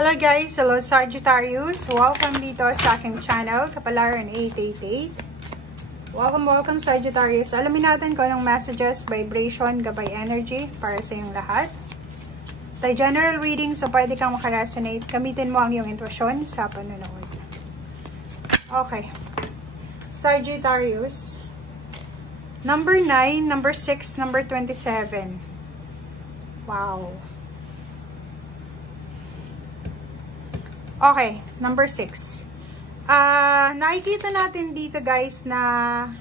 Hello guys! Hello Sagittarius! Welcome dito sa aking channel, Kapalaran 888. Welcome Sagittarius! Alamin natin kung anong messages, vibration, gabay energy para sa iyong lahat. Sa general reading, so pwede kang makaresonate. Gamitin mo ang iyong intuition sa panonood. Okay. Sagittarius. Number 9, number 6, number 27. Wow. Okay, number 6. Nakikita natin dito guys na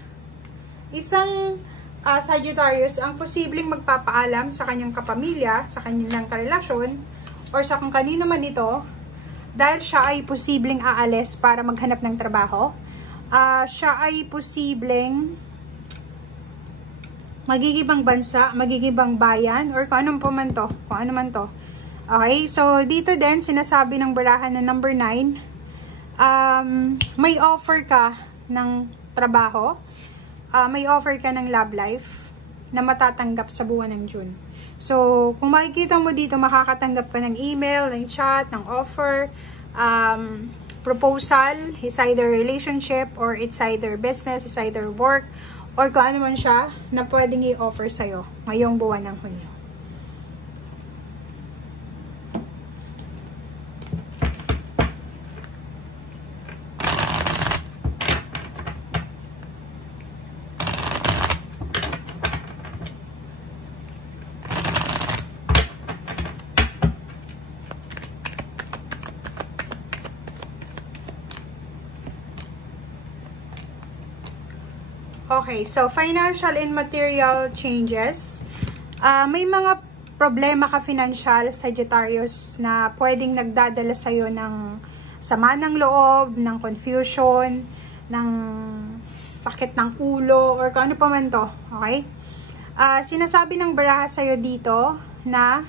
isang Sagittarius ang posibleng magpapaalam sa kanyang kapamilya, sa kanyang karelasyon, or sa kung kanino man ito, dahil siya ay posibleng aalis para maghanap ng trabaho. Siya ay posibleng magigibang bansa, magigibang bayan, or kung anong man to. Okay, so dito din sinasabi ng barahan na number 9, may offer ka ng trabaho, may offer ka ng love life na matatanggap sa buwan ng June. So, kung makikita mo dito, makakatanggap ka ng email, ng chat, ng offer, proposal, it's either relationship, or it's either business, it's either work, or kung ano man siya na pwedeng i-offer sa'yo ngayong buwan ng Hunyo. Okay, so financial and material changes. May mga problema ka financial, Sagittarius, na pwedeng nagdadala sa'yo ng sama ng loob, ng confusion, ng sakit ng ulo, or kung ano pa man to. Okay? Sinasabi ng baraha sa'yo dito na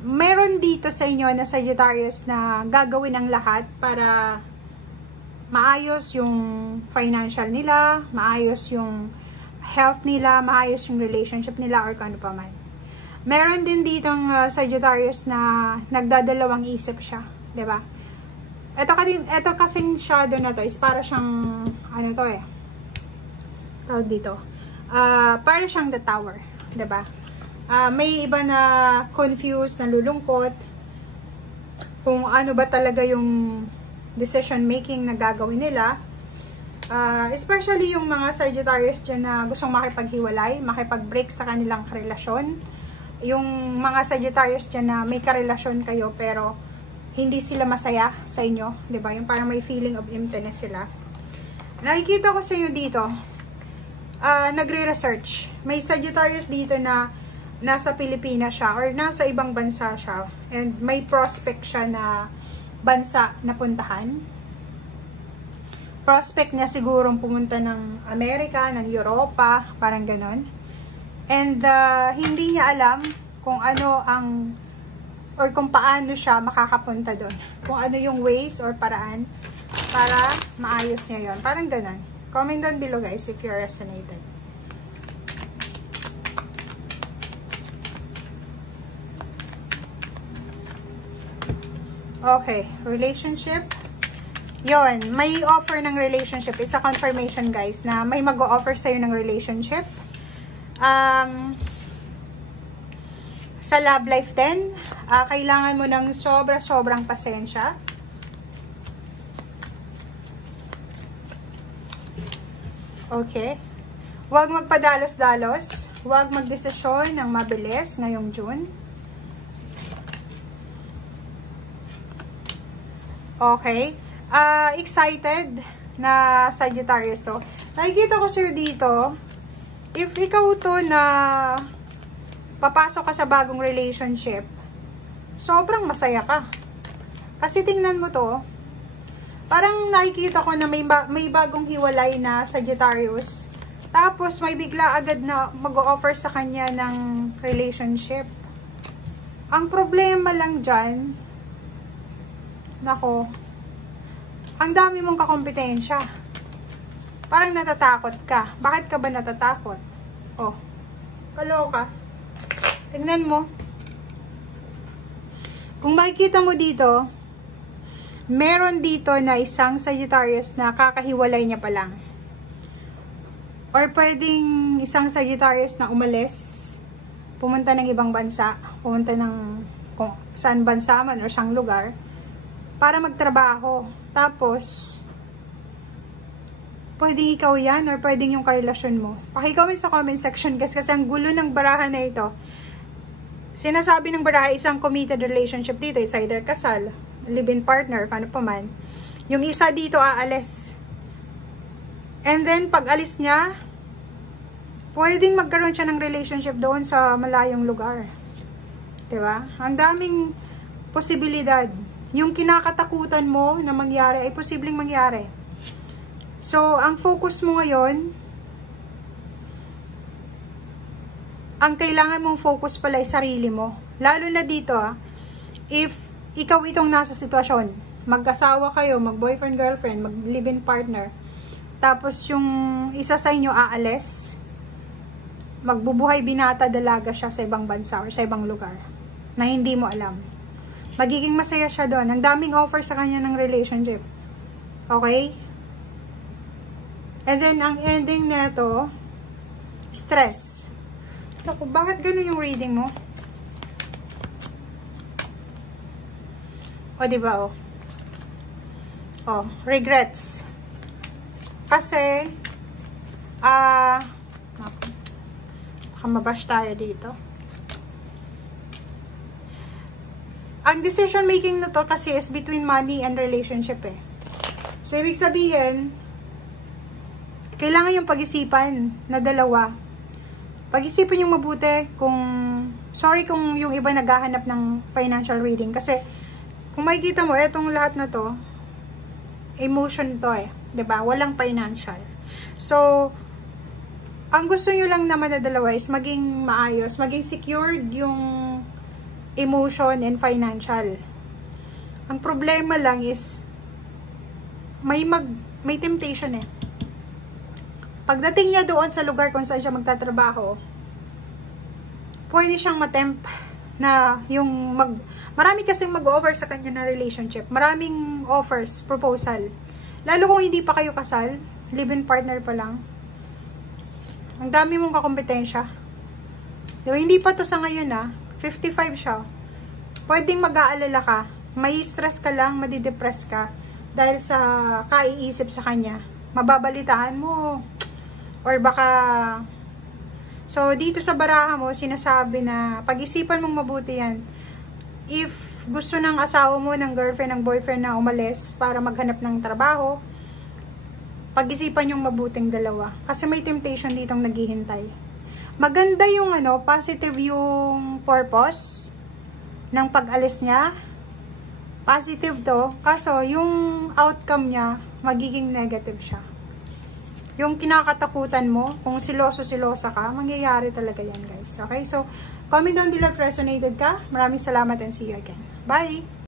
meron dito sa inyo na Sagittarius na gagawin ang lahat para maayos yung financial nila, maayos yung health nila, maayos yung relationship nila, or kung ano pa man. Meron din ditong Sagittarius na nagdadalawang isip siya, 'di ba? Ito kasing shadow na to is para siyang ano to tawag dito. Para siyang the tower, 'di ba? May iba na confused, nalulungkot kung ano ba talaga yung decision making na gagawin nila, especially yung mga Sagittarius dyan na gustong makipaghiwalay, makipag-break sa kanilang karelasyon, yung mga Sagittarius dyan na may karelasyon kayo pero hindi sila masaya sa inyo, di ba? Yung parang may feeling of emptiness sila. Nakikita ko sa inyo dito, nagre-research. May Sagittarius dito na nasa Pilipinas siya or nasa ibang bansa siya, and may prospect siya na bansa na puntahan. Prospect niya sigurong pumunta ng Amerika, ng Europa, parang ganon. And hindi niya alam kung ano ang or kung paano siya makakapunta doon. Kung ano yung ways or paraan para maayos niya yon. Parang ganon. Comment down below guys if you're resonated. Okay, relationship. Yon, may offer ng relationship. It's a confirmation guys na may mag-o-offer sa'yo ng relationship. Sa love life din, kailangan mo ng sobrang pasensya. Okay. Huwag magpadalos-dalos. Huwag magdesisyon ng mabilis ngayong June. Okay. Excited na Sagittarius. So, nakikita ko sa'yo dito, if ikaw to na papasok ka sa bagong relationship, sobrang masaya ka. Kasi tingnan mo to, parang nakikita ko na may bagong hiwalay na Sagittarius, tapos may bigla agad na mag-o-offer sa kanya ng relationship. Ang problema lang dyan, nako, ang dami mong kakompetensya. Parang natatakot ka. Bakit ka ba natatakot? Oh, kaloka. Tingnan mo. Kung makikita mo dito, meron dito na isang Sagittarius na kakahiwalay niya pa lang. Or pwedeng isang Sagittarius na umalis, pumunta ng ibang bansa, pumunta ng kung saan bansa man o saan lugar, para magtrabaho. Tapos, pwedeng ikaw yan or pwedeng yung karelasyon mo. Pakicomment sa comment section guys, kasi ang gulo ng baraha na ito. Sinasabi ng baraha, isang committed relationship dito, is either kasal, live-in partner, kano pa man. Yung isa dito aalis. And then, pag alis niya, pwedeng magkaroon siya ng relationship doon sa malayong lugar. Diba? Ang daming posibilidad. Yung kinakatakutan mo na mangyari, ay posibleng mangyari. So, ang focus mo ngayon, ang kailangan mong focus pala ay sarili mo. Lalo na dito, if ikaw itong nasa sitwasyon, mag-asawa kayo, mag-boyfriend, girlfriend, mag-live-in partner, tapos yung isa sa inyo aalis, magbubuhay binata dalaga siya sa ibang bansa or sa ibang lugar na hindi mo alam. Magiging masaya siya doon. Ang daming offer sa kanya ng relationship. Okay? And then, ang ending neto, stress. Naku, bakit ganun yung reading mo? O, diba, o? O, regrets. Kasi, baka mabash tayo dito. Ang decision making na to kasi is between money and relationship eh. So, ibig sabihin, kailangan yung pag-isipan na dalawa. Pag-isipan yung mabuti kung, sorry kung yung iba naghahanap ng financial reading. Kasi, kung makikita mo, etong lahat na to, emotion to eh. 'Di ba? Walang financial. So, ang gusto nyo lang naman na dalawa is maging maayos, maging secured yung emotion and financial. Ang problema lang is may temptation eh. Pagdating niya doon sa lugar kung saan siya magtatrabaho, pwede siyang matempt na yung marami kasing mag-offer sa kanya na relationship. Maraming offers, proposal. Lalo kung hindi pa kayo kasal, live-in partner pa lang. Ang dami mong kakompetensya. Diba? Hindi pa to sa ngayon 55 siya. Pwedeng mag-aalala ka. May stress ka lang, madidepress ka. Dahil sa kaiisip sa kanya. Mababalitaan mo. Or baka... So, dito sa baraha mo, sinasabi na pag-isipan mong mabuti yan. If gusto ng asawa mo, ng girlfriend, ng boyfriend na umalis para maghanap ng trabaho, pag-isipan yung mabuting dalawa. Kasi may temptation ditong naghihintay. Maganda yung positive yung purpose ng pag-alis niya. Positive to. Kaso, yung outcome niya, magiging negative siya. Yung kinakatakutan mo, kung siloso-silosa ka, mangyayari talaga yan, guys. Okay? So, comment down below if resonated ka. Maraming salamat and see you again. Bye!